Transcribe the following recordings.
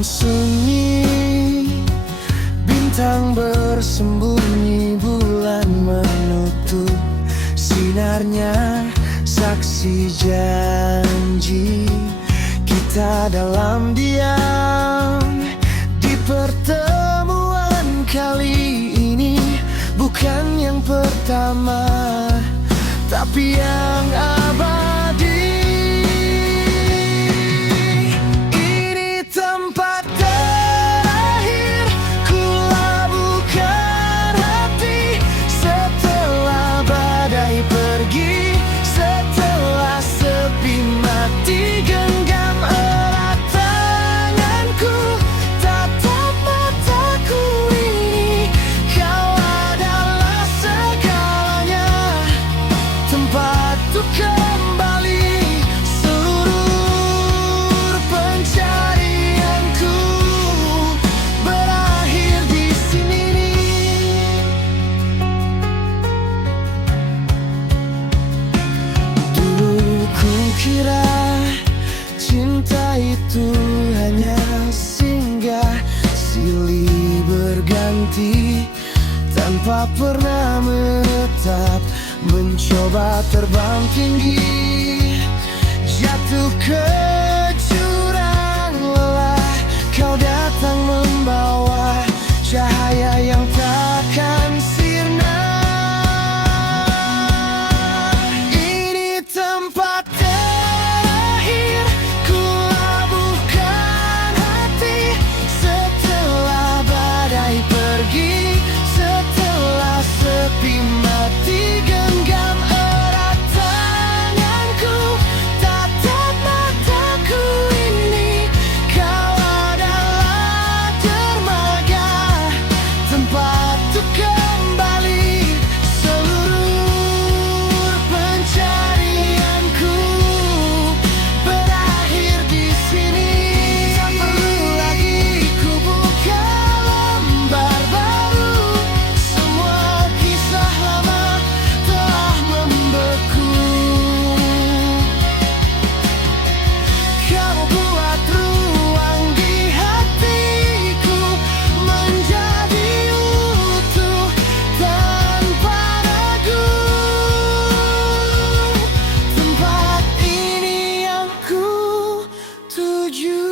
malam sunyi, bintang bersembunyi, bulan menutup sinarnya, saksi janji kita dalam diam. Di pertemuan kali ini bukan yang pertama, tapi yang abadi. Ini tempat terakhir ku labuhkan hati setelah badai pergi, setelah sepi mati. Genggam erat tanganku, tatap mataku ini, kau adalah segalanya, tempat untuk kembali. Seluruh pencarianku berakhir di sini. Dulu ku kira cinta itu hanya singgah silih berganti, tanpa pernah menetap, mencoba terbang tinggi, jatuh ke jurang lelah. Kau datang membawa cahaya yang takkan sirna. Ini tempat terakhir ku labuhkan hati setelah badai pergi, setelah sepi mati. Genggam erat tanganku, tatap mataku ini, kau adalah dermaga, tempat untuk kembali. Seluruh pencarianku berakhir di sini. Tak perlu lagi ku buka lembar baru, semua kisah lama telah membeku. Kau buat ruang di hatiku menjadi utuh tanpa ragu. Tempat ini yang ku tuju.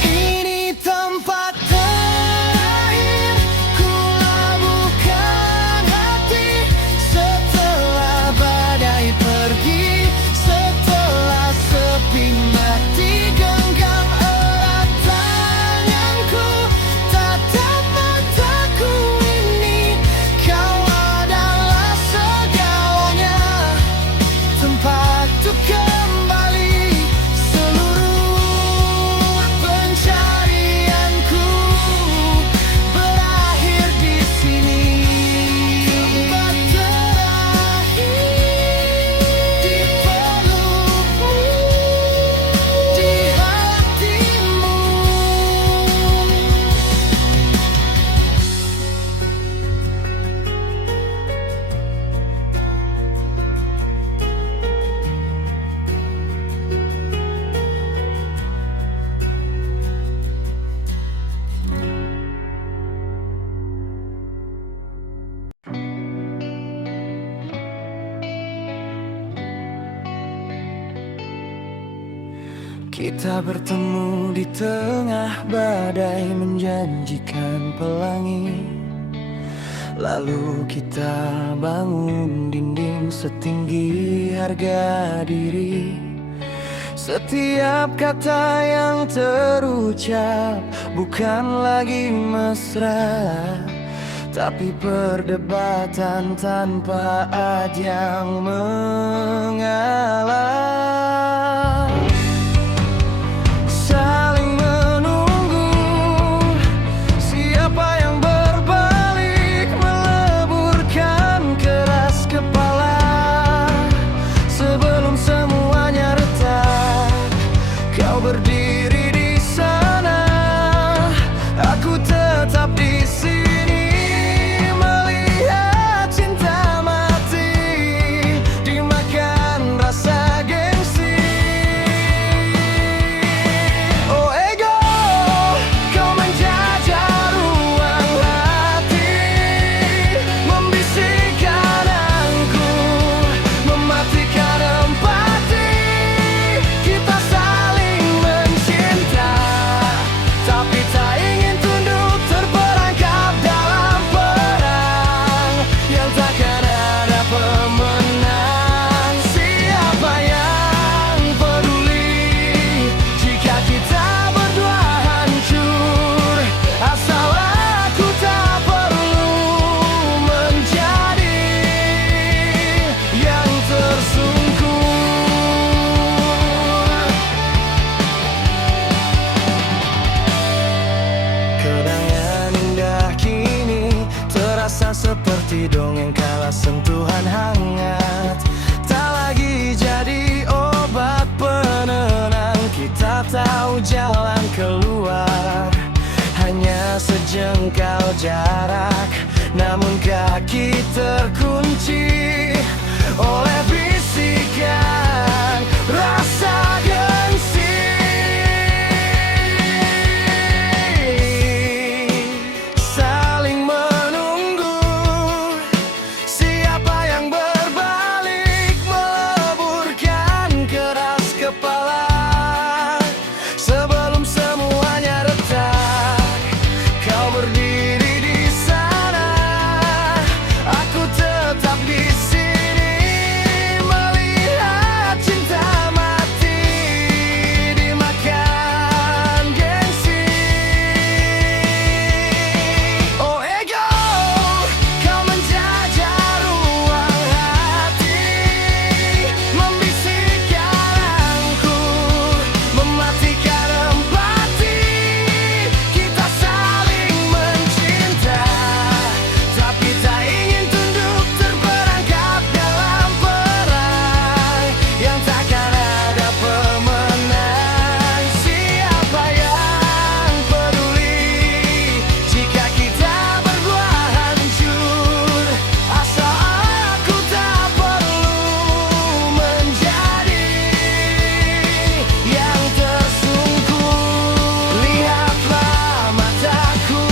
Ini tempat terakhir ku labuhkan hati setelah badai pergi, setelah sepi mati. Genggam erat tanganku, tatap mataku ini, kau adalah segalanya, tempat untuk kembali. Seluruh pencarianku berakhir di sini. Tempat terakhir di pelukmu, di hatimu. Kita bertemu di tengah badai menjanjikan pelangi, lalu kita bangun dinding setinggi harga diri. Setiap kata yang terucap bukan lagi mesra, tapi perdebatan tanpa ajang mengalah. Saling menunggu, siapa yang berbalik meleburkan sejengkal jarak, namun kaki terkunci oleh bisikan rasa gengsi. Saling menunggu, siapa yang berbalik meleburkan keras kepala. Sebelum semuanya retak, kau berdiri di sana, aku tetap di sini, melihat cinta mati dimakan gengsi. Oh ego, kau menjajah ruang hati, membisikkan aku, mematikan empati. Kita saling mencinta, tapi tak ingin tunduk terperangkap dalam perang yang takkan ada pemenang. Siapa yang peduli jika kita berdua hancur? Asal aku tak perlu menjadi yang tersungkur. Lihatlah mataku,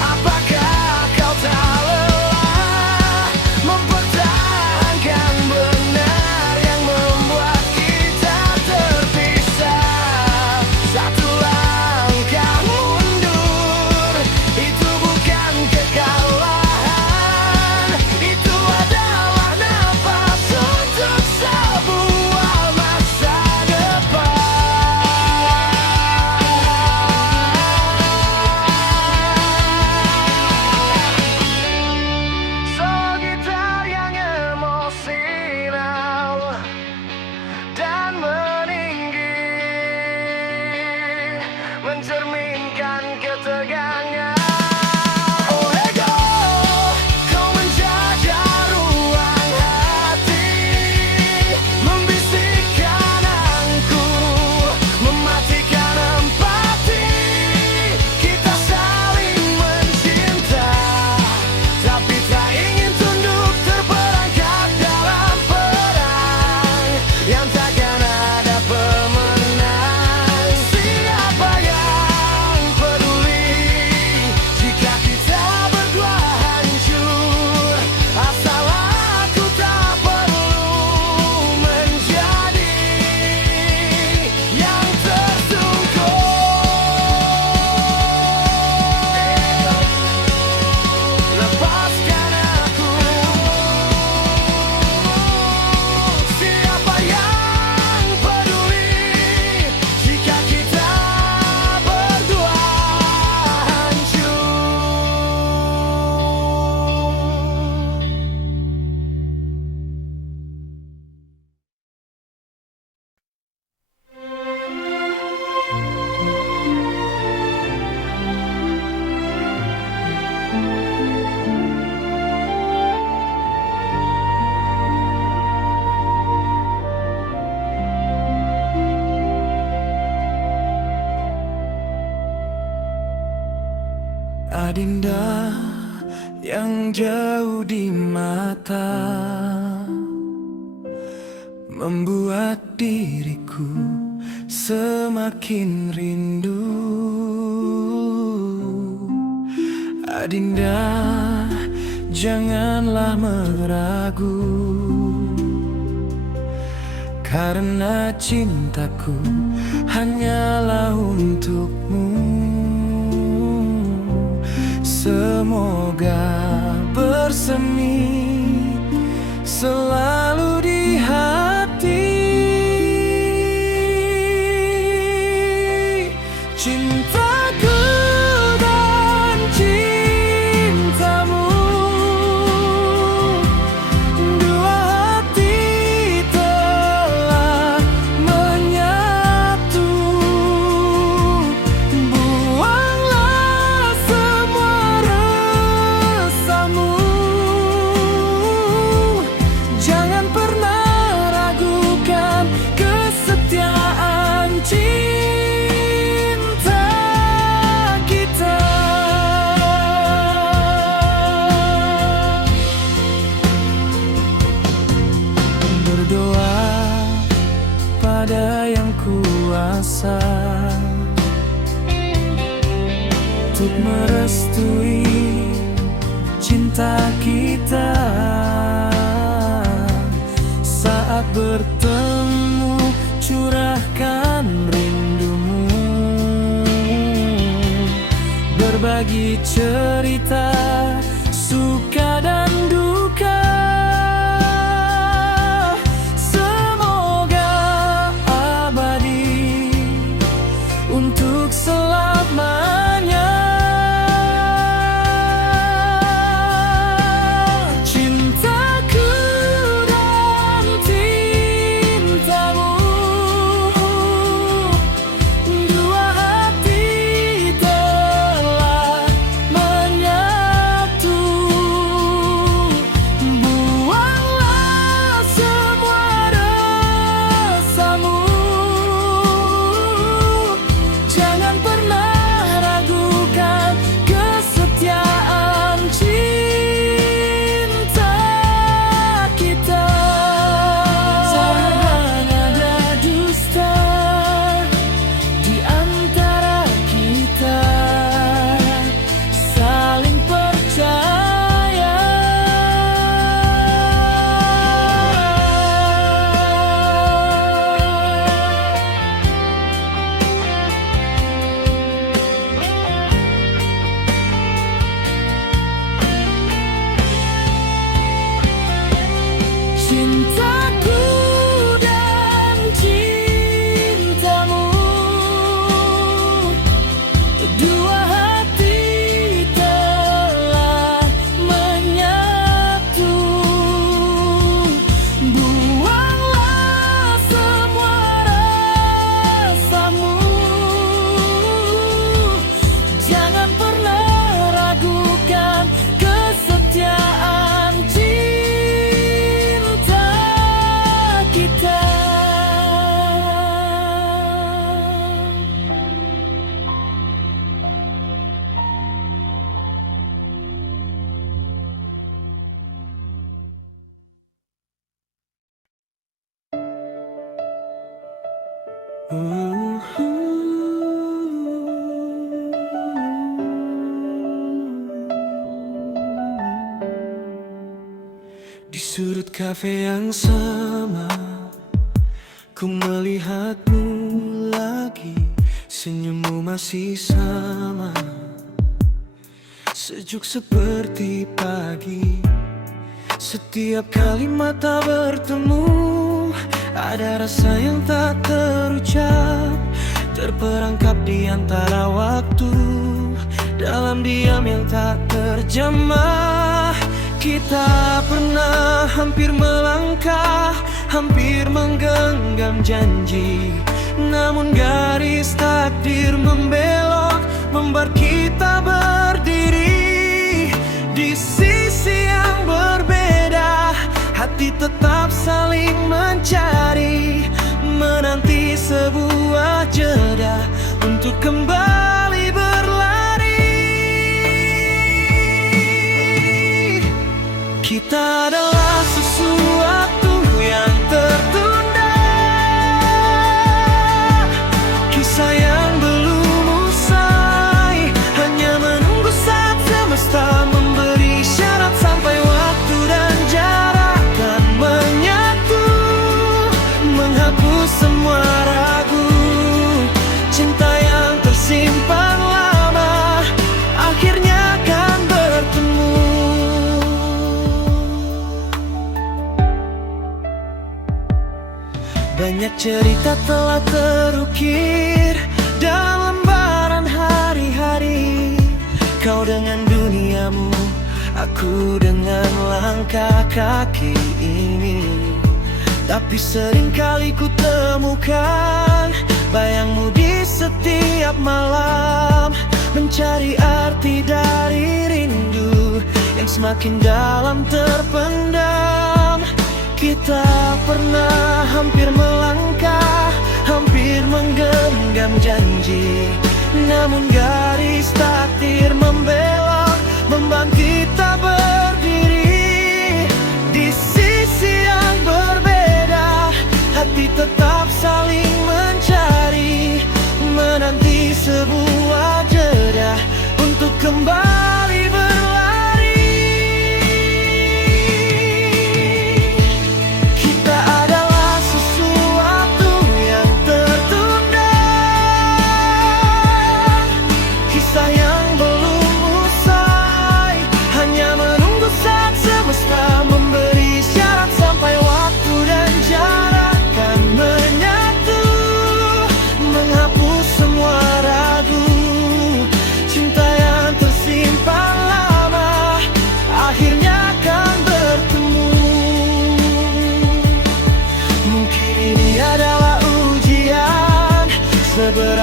apakah kau tak lelah mempertahankan benar yang membuat kita terpisah? Satu langkah mundur, itu bukan kekalahan, itu adalah nafas untuk sebuah masa depan. Solo gitar yang emosional dan meninggi, mencerminkan ketegangan. Oh ego, kau menjajah ruang hati, membisikkan aku, mematikan empati. Kita saling mencinta, tapi tak ingin tunduk terperangkap dalam perang yang takkan ada pemenang. Siapa yang peduli jika kita berdua hancur? Asal aku tak perlu menjadi yang tersungkur. Lepaskan aku. Siapa yang peduli jika kita berdua hancur? Adinda yang jauh di mata, membuat diriku semakin rindu. Adinda, janganlah meragu, karena cintaku hanyalah untukmu. Semoga bersemi selalu di hati. Cintaku dan cintamu, dua hati telah menyatu. Buanglah semua resahmu, jangan Tiada yang kuasa untuk merestui cinta kita. Saat bertemu, curahkan rindumu, berbagi cerita suka dan duka. Semoga abadi untuk selamanya. Cintaku dan cintamu, dua hati telah menyatu. Buanglah semua rasamu, jangan pernah ragukan kesetiaan cinta kita. Jangan ada dusta di antara kita, saling percaya. Cintaku dan cintamu, dua hati telah menyatu. Buanglah semua rasamu, jangan pernah ragukan kesetiaan cinta kita. Di sudut kafe yang sama, ku melihatmu lagi. Senyummu masih sama, sejuk seperti pagi. Setiap kali mata bertemu, ada rasa yang tak terucap, terperangkap di antara waktu, dalam diam yang tak terjemah. Kita pernah hampir melangkah, hampir menggenggam janji, namun garis takdir membelok, membuat kita berdiri di sisi yang berbeda. Hati tetap saling mencari, menanti sebuah jeda untuk kembali berlari. Kita adalah sesuatu yang tertunda, kisah yang belum usai, hanya menunggu saat semesta memberi syarat, sampai waktu dan jarak kan menyatu, menghapus semua ragu. Cinta yang tersimpan lama akhirnya kan bertemu. Banyak cerita telah terukir dalam lembaran hari-hari. Kau dengan duniamu, aku dengan langkah kaki ini. Tapi seringkali ku temukan bayangmu di setiap malam, mencari arti dari rindu yang semakin dalam terpendam. Kita pernah hampir melangkah, hampir menggenggam janji, namun garis takdir membelok, membuat kita berdiri di sisi yang berbeda. Hati tetap saling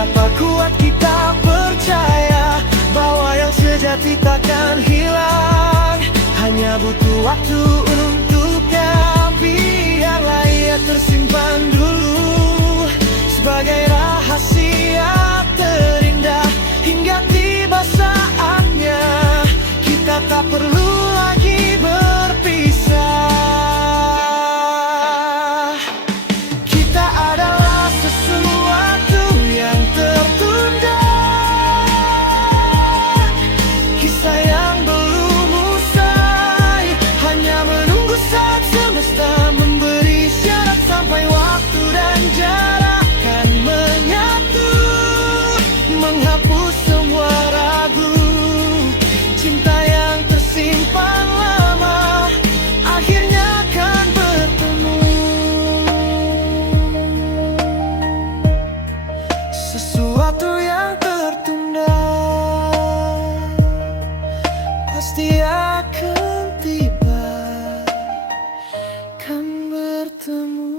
Betapa kuat kita percaya bahwa yang sejati takkan hilang. Hanya butuh waktu untuknya. Biarlah ia tersimpan dulu sebagai rahasia terindah. Hingga tiba saatnya kita tak perlu lagi berpisah. Kita adalah sesuatu yang tertunda, kisah yang belum usai, hanya menunggu saat semesta memberi syarat. Sampai waktu dan jarak kan menyatu, menghapus semua ragu. Cinta yang tersimpan lama akhirnya akan bertemu. Sesuatu yang tertunda pasti akan tiba, kan bertemu.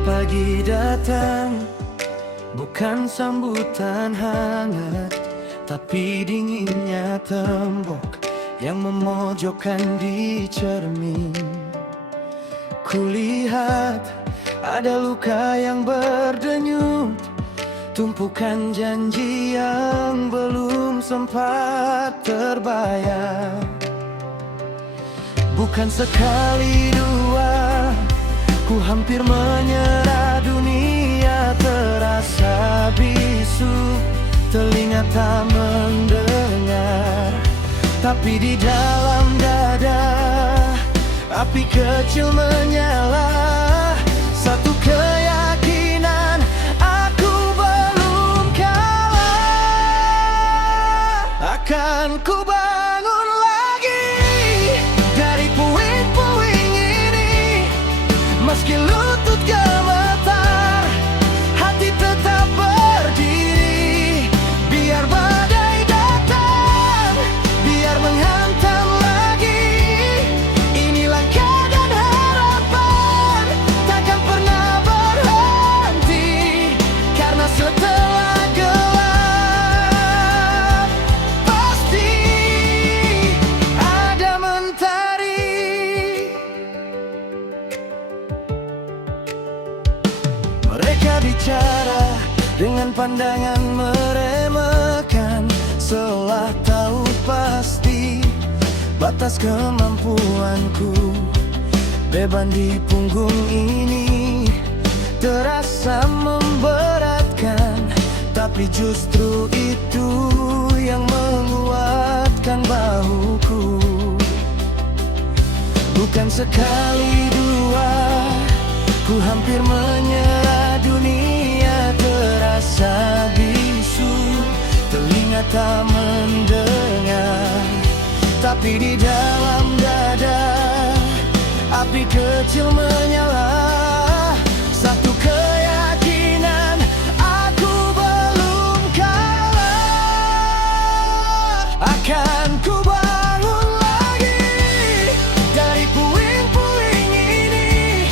Pagi datang, bukan sambutan hangat, tapi dinginnya tembok yang memojokkan di cermin. Kulihat ada luka yang berdenyut, tumpukan janji yang belum sempat terbayar. Bukan sekali dua ku hampir menyerah, dunia terasa bisu, telinga tak mendengar. Tapi di dalam dada api kecil menyala, satu keyakinan, aku belum kalah. Akan ku bangun lagi dari puing-puing ini. Meski lutut gemetar, hati tetap berdiri. Biar badai datang, biar menghantam lagi, ini langkah dan harapan takkan pernah berhenti. Karena setelah gelap pasti ada mentari. Mereka bicara dengan pandangan meremehkan, seolah tahu pasti batas kemampuanku. Beban di punggung ini terasa memberatkan, tapi justru itu yang menguatkan bahuku. Bukan sekali dua ku hampir menyerah, dunia terasa bisu, telinga tak mendengar. Tapi di dalam dada api kecil menyala, satu keyakinan, aku belum kalah. Akan ku bangun lagi dari puing-puing ini.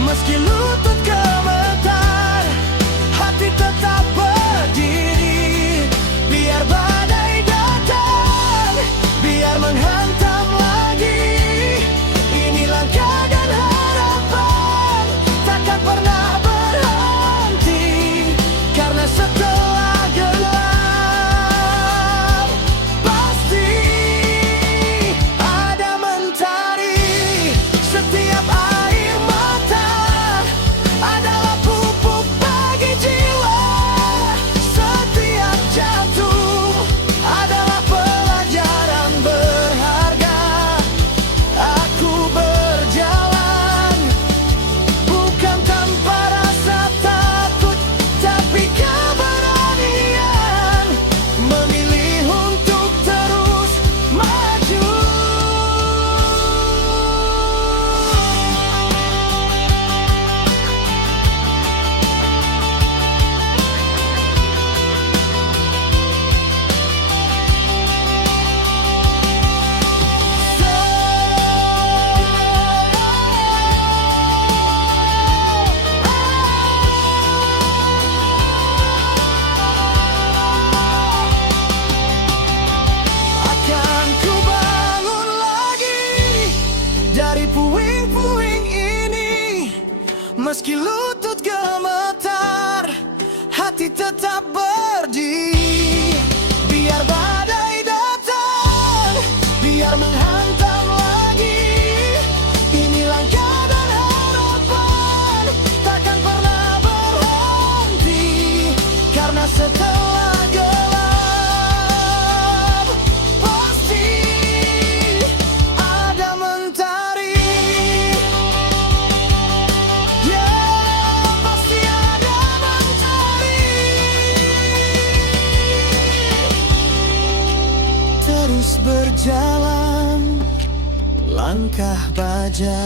Meski lutut gemetar, hati tetap berdiri. Biar badai datang, biar menghantam lagi, ini langkah dan harapan takkan pernah berhenti. Karena setelah gelap pasti ada mentari. Setiap air mata ada Meski lutut gemetar, hati tetap berdiri. Biar badai datang, biar menghantam lagi, ini langkah dan harapan takkan pernah berhenti. Karena setelah gelap pasti ada mentari. Ya, pasti ada mentari. Terus berjalan langkah baja.